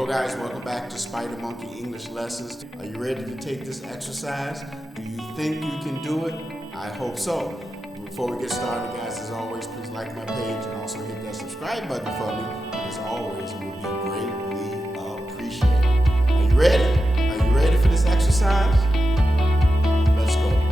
Hello guys, welcome back to Spider Monkey English Lessons. Are you ready to take this exercise? Do you think you can do it? I hope so. Before we get started, guys, as always, please like my page and also hit that subscribe button for me. And as always, it will be greatly appreciated. Are you ready? Are you ready for this exercise? Let's go.